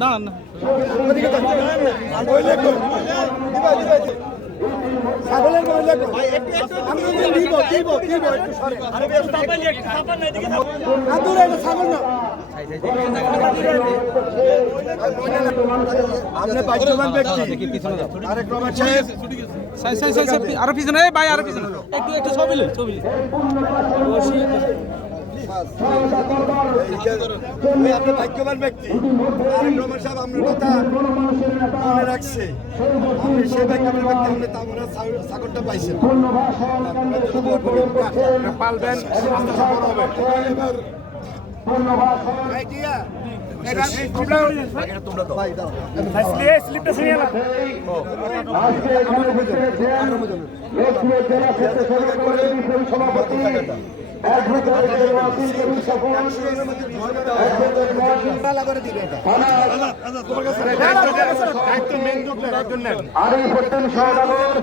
দাঁড়ান দিব আপনি ভাগ্যবান ব্যক্তি আরেক রমেশ সাহেব সাই সাই সাই সাই আরও পিছনে ভাই আরও পিছনে একটু একটু ছবি ছবি আপনি ভাগ্যবান ব্যক্তি আরেক রমেশ সাহেব আপনার কথা মনে রাখছে আপনি সেই ভাগ্যবান ব্যক্তি আপনি তারপরে ছাগলটা পাইছেন পালবেন আস্তে ধন্যবাদ আজকে এখানে বসেছেন লোকপুর জেলা স্বেচ্ছাসেবক কমিটির পরিসভাপতি আরে সত্যেন সহদাগর